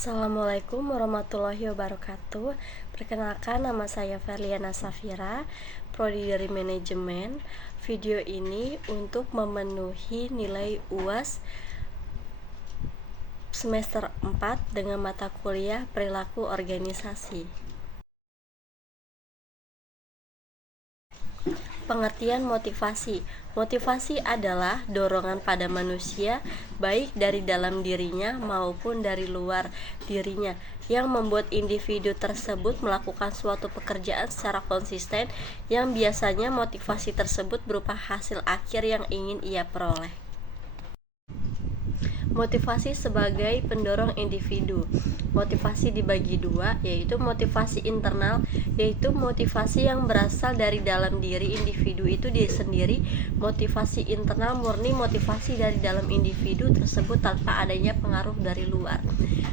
Assalamualaikum warahmatullahi wabarakatuh. Perkenalkan, nama saya Ferliana Safira, Prodi dari Manajemen. Video ini untuk memenuhi nilai UAS semester 4 dengan mata kuliah Perilaku Organisasi. Pengertian motivasi. Motivasi adalah dorongan pada manusia, baik dari dalam dirinya maupun dari luar dirinya, yang membuat individu tersebut melakukan suatu pekerjaan secara konsisten, yang biasanya motivasi tersebut berupa hasil akhir yang ingin ia peroleh. Motivasi sebagai pendorong individu. Motivasi dibagi dua, yaitu motivasi internal, yaitu motivasi yang berasal dari dalam diri individu itu sendiri. Motivasi internal murni motivasi dari dalam individu tersebut tanpa adanya pengaruh dari luar.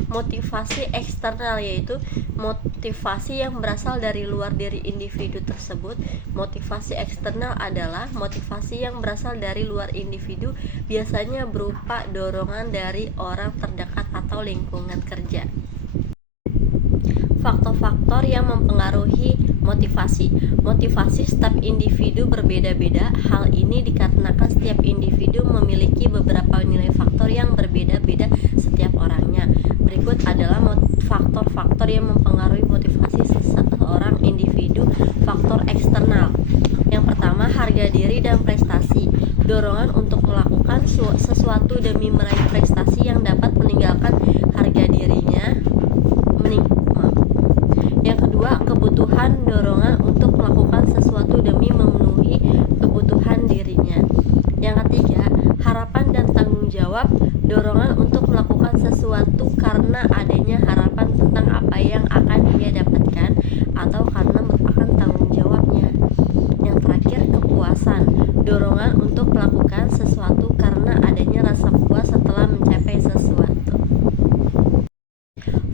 Motivasi eksternal yaitu motivasi yang berasal dari luar diri individu tersebut. Motivasi eksternal adalah motivasi yang berasal dari luar individu, biasanya berupa dorongan dari orang terdekat atau lingkungan kerja. Faktor-faktor yang mempengaruhi motivasi. Motivasi setiap individu berbeda-beda. Hal ini dikarenakan setiap individu memiliki beberapa nilai faktor yang berbeda-beda setiap orangnya. Berikut adalah faktor-faktor yang mempengaruhi motivasi seseorang individu. Faktor eksternal. Yang pertama, harga diri dan prestasi. Dorongan untuk melakukan sesuatu demi meraih prestasi yang dapat meninggalkan harga dirinya. Yang kedua, kebutuhan dorongan untuk melakukan sesuatu demi memenuhi kebutuhan dirinya. Yang ketiga, harapan dan tanggung jawab. Dorongan untuk melakukan sesuatu karena adanya harapan tentang apa yang akan ia dapatkan atau karena merupakan tanggung jawabnya. Yang terakhir, kepuasan. Dorongan untuk melakukan sesuatu karena adanya rasa puas setelah mencapai sesuatu.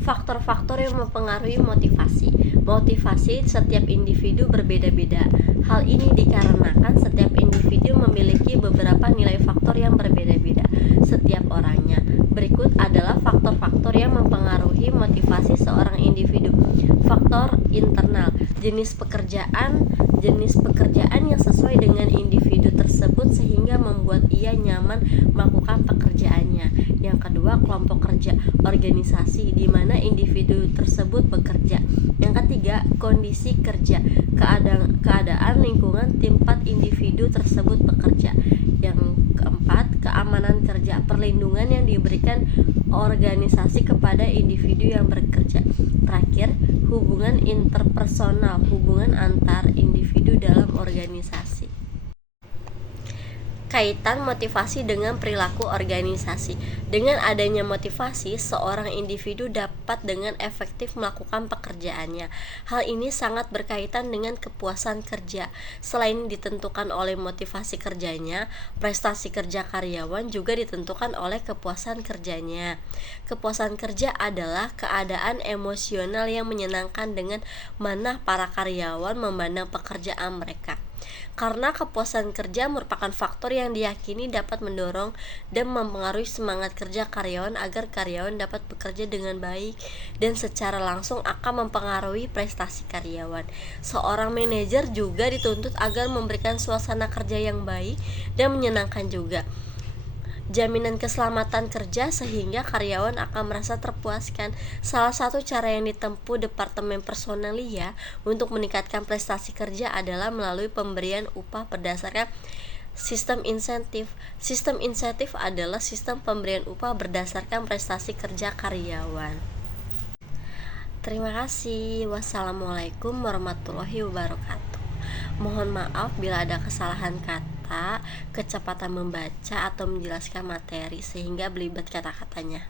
Faktor-faktor yang mempengaruhi motivasi. Motivasi setiap individu berbeda-beda. Hal ini dikarenakan setiap individu memiliki beberapa nilai faktor yang berbeda-beda setiap orangnya. Berikut adalah faktor-faktor yang mempengaruhi motivasi seorang individu. Faktor internal. Jenis pekerjaan yang sesuai dengan individu tersebut sehingga membuat ia nyaman melakukan pekerjaannya. Yang kedua, kelompok kerja, organisasi di mana individu tersebut bekerja. Yang ketiga, kondisi kerja, keadaan lingkungan tempat individu tersebut bekerja. Yang keempat, keamanan kerja, perlindungan yang diberikan organisasi kepada individu yang bekerja. Terakhir, hubungan interpersonal, hubungan antar individu dalam organisasi. Kaitan motivasi dengan perilaku organisasi. Dengan adanya motivasi, seorang individu dapat dengan efektif melakukan pekerjaannya. Hal ini sangat berkaitan dengan kepuasan kerja. Selain ditentukan oleh motivasi kerjanya, prestasi kerja karyawan juga ditentukan oleh kepuasan kerjanya. Kepuasan kerja adalah keadaan emosional yang menyenangkan dengan mana para karyawan memandang pekerjaan mereka. Karena kepuasan kerja merupakan faktor yang diyakini dapat mendorong dan mempengaruhi semangat kerja karyawan agar karyawan dapat bekerja dengan baik dan secara langsung akan mempengaruhi prestasi karyawan. Seorang manajer juga dituntut agar memberikan suasana kerja yang baik dan menyenangkan juga. Jaminan keselamatan kerja sehingga karyawan akan merasa terpuaskan. Salah satu cara yang ditempuh Departemen Personalia untuk meningkatkan prestasi kerja adalah melalui pemberian upah berdasarkan sistem insentif. Sistem insentif adalah sistem pemberian upah berdasarkan prestasi kerja karyawan. Terima kasih. Wassalamualaikum warahmatullahi wabarakatuh. Mohon maaf bila ada kesalahan kata, kecepatan membaca atau menjelaskan materi sehingga belibet kata-katanya.